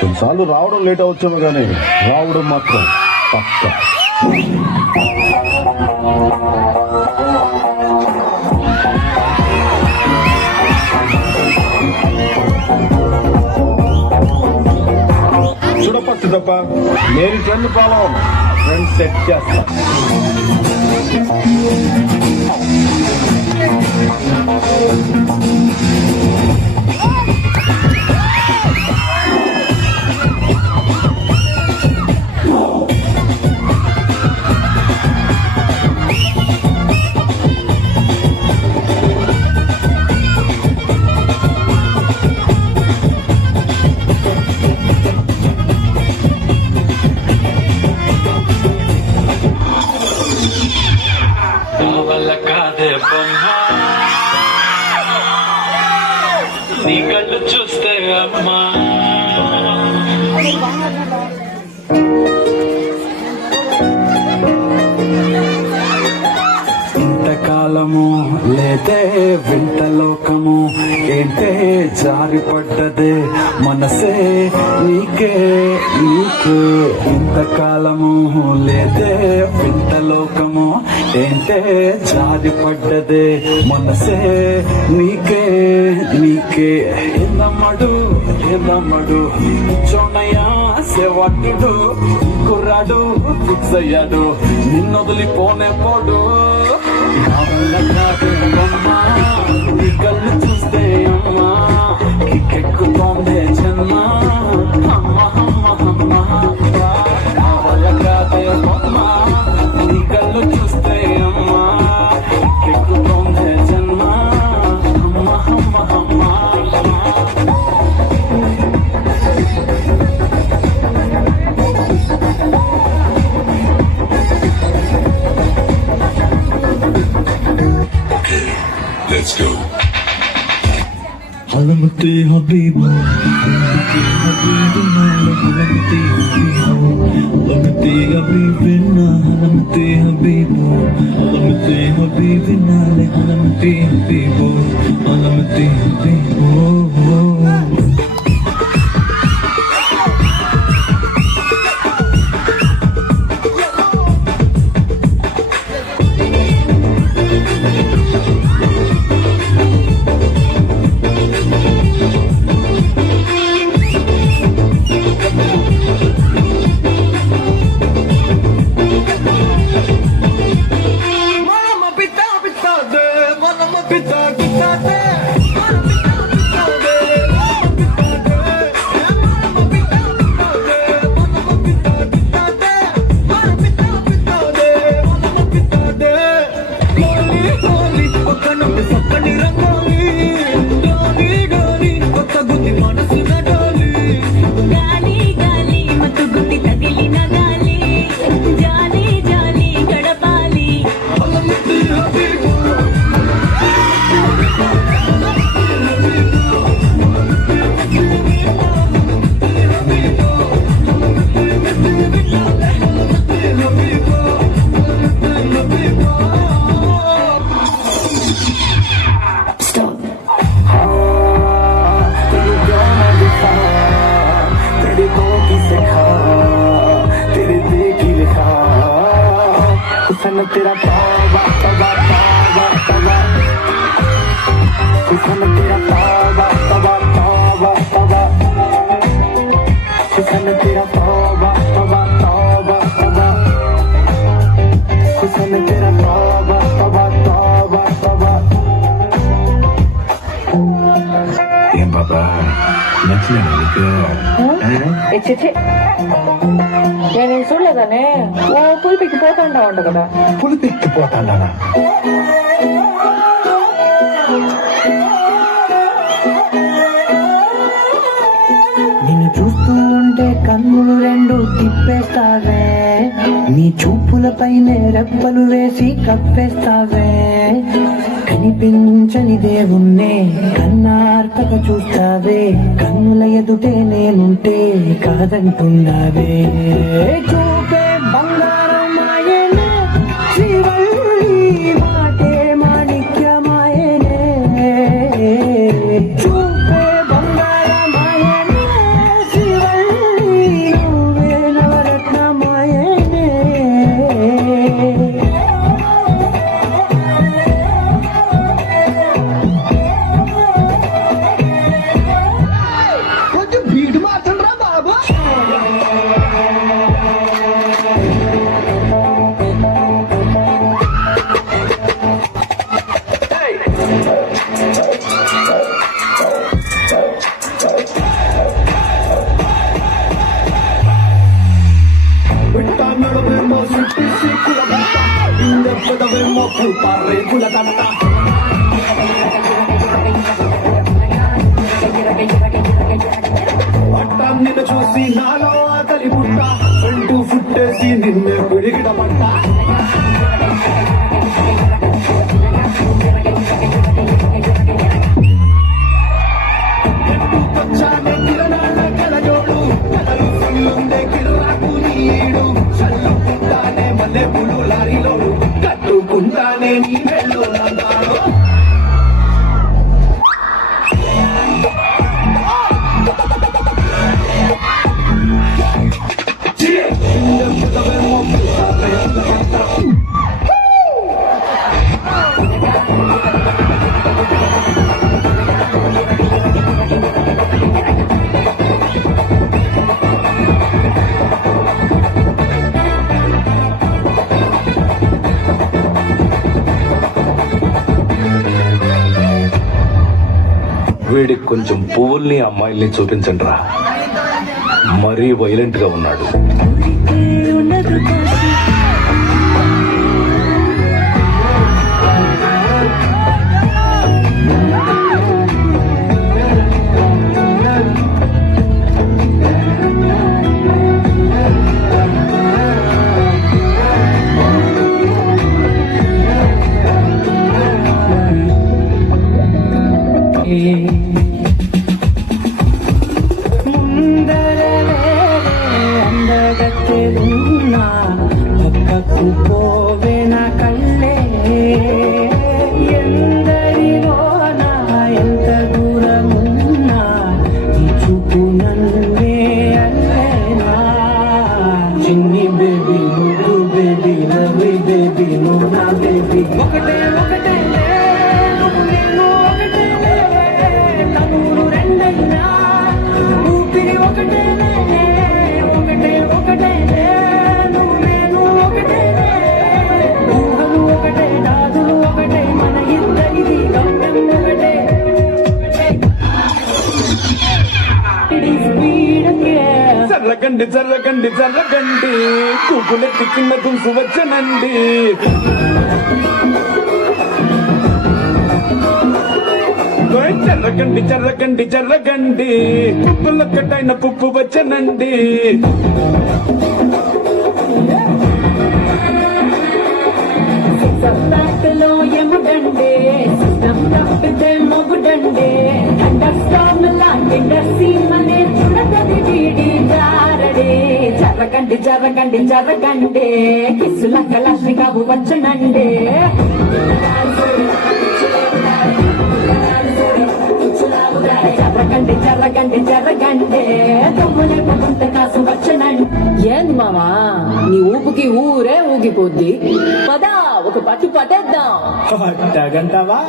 కొన్నిసార్లు రావడం లేట్ అవచ్చేమో కానీ రావడం మాత్రం పక్క. చూడపచ్చు తప్ప నేను ఫ్రెండ్ ఫాలో ఫ్రెండ్ సెట్ చేస్తా. నీ కళ్ళు చూస్తే అమ్మా ఇంతకాలము లేదే వింత లోకము ఏంటే జారిపడ్డదే మనసే నీకే నీకే. ఇంతకాలము లేదే వింత లోకము ఏంటే జారిపడ్డదే మనసే నీకే నీకే. ఎందమ్మడు ఎందమ్మడు చోనయ్యా సేవట్టుడు కుర్రాడు ఫిక్స్ అయ్యాడు నిన్నొదిలిపోనే పోడు. నా వల్ల కాదే అమ్మా నీ కళ్ళు చూస్తే అమ్మా కిక్కెక్కుతోందే జన్మ అమ్మ అమ్మ అమ్మ. నా వల్ల కాదే అమ్మా నీ కళ్ళు చూస్తే అమ్మా కిక్కెక్కుతోందే జన్మ అమ్మ అమ్మ అమ్మ. Let's go. علمتي حبيبي علمتي حبيبنا علمتي حبيبو علمتي حبيبنا علمتي حبيبو علمتي حبيبو. तेरा तौबा तौबा तौबा तौबा हुस्न तेरा तौबा तौबा तौबा तौबा हुस्न तेरा तौबा तौबा तौबा तौबा हुस्न तेरा तौबा तौबा तौबा तौबा. ఏం బాబా నచ్చలేదు నీకు? నేను చూడలేదనే ఓ పులిపిక్కిపోతాంటావంట కదా. పులిపెక్కిపోతాడా? నిన్ను చూస్తూ ఉంటే కన్నులు రెండు తిప్పేస్తావే, నీ చూపులపైనే రెప్పలు వేసి కప్పేస్తావే. కనిపించని దేవుణ్ణే కన్నార్పక చూస్తావే, కన్నుల ఎదుటే నేనుంటే కాదంటున్నావే. చూపే బంగారం మాయనే శ్రీవల్లి మాటే మాణిక్యమాయనే. నిన్ను చూసి నాలో ఆకలి పుట్ట అంటూ ఫుట్టేసి నిన్ను పిడిగిడ పట్ట వచ్చానే కిరణాల కలజోడు కలలు సొల్లుండే కిర్రాకు నీడు చల్లుకుంటానే మల్లె పులు లారీలోడు కట్టుకుంటానే నీ వెళ్ళు నందాడు వీడికి కొంచెం పువ్వుల్ని అమ్మాయిల్ని చూపించండి రా, మరీ వైలెంట్ గా ఉన్నాడు. పక్కకు పోవే నా కళ్ళే ఎందరిలోనా ఎంత దూరమున్నా ఈ చూపు నన్నే అల్లేనా చిన్ని బేబీ నువ్వు బేబీ లవ్లీ బేబీ నువ్వు నా బేబీ ఒకటే ఒకటే నువ్వు నేను ఒకటే నలుగురు రెండైనా ఊపిరి ఒకటే ఒకటే ఒకటే నువ్వు నేను ఒకటే ఊహలు ఒకటే రాజులు ఒకటే మన ఇద్దరిది గమ్యం ఒకటే జర్రగండి జర్రగండి జర్రగండి కూకులెత్తి కింద దుంసు వచ్చనండి జర్రగండి జర్రగండి జర్రగండి పుప్పులొక్కటైన పుప్పు వచ్చనండి సబ్బాటులో ఎముడండే సిస్టమ్ తప్పితే మొగుడండే అండర్ స్టామ్ లాంటి సీమనే చూడగది వీడి జారడే జరగండి జరగండి జరగండి కిసుల కలాష్ని కావు వచ్చనండే జరగండి జరగండి జరగండి తమ్ములే కొంత కాసు వచ్చనండి. ఏంది మామా నీ ఊపుకి ఊరే ఊగిపోద్ది, పదా ఒక పట్టు పట్టేద్దాం. అట్టగంటావా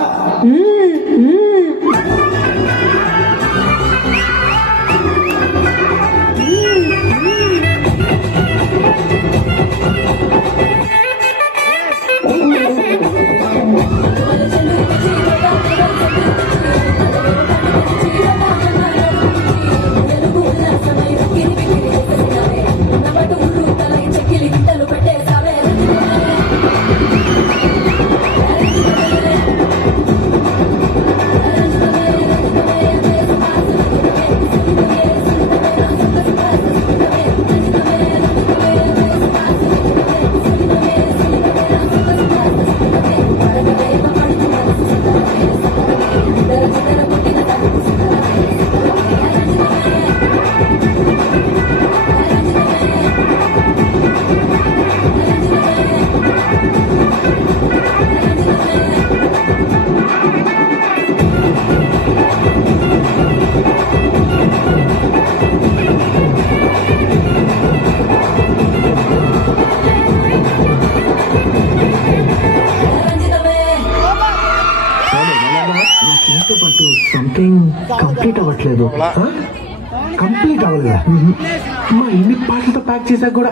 సంథింగ్ కంప్లీట్ అవ్వట్లేదు. కంప్లీట్ అవ్వలేదా? మా ఇన్ని పాటలతో ప్యాక్ చేశాక కూడా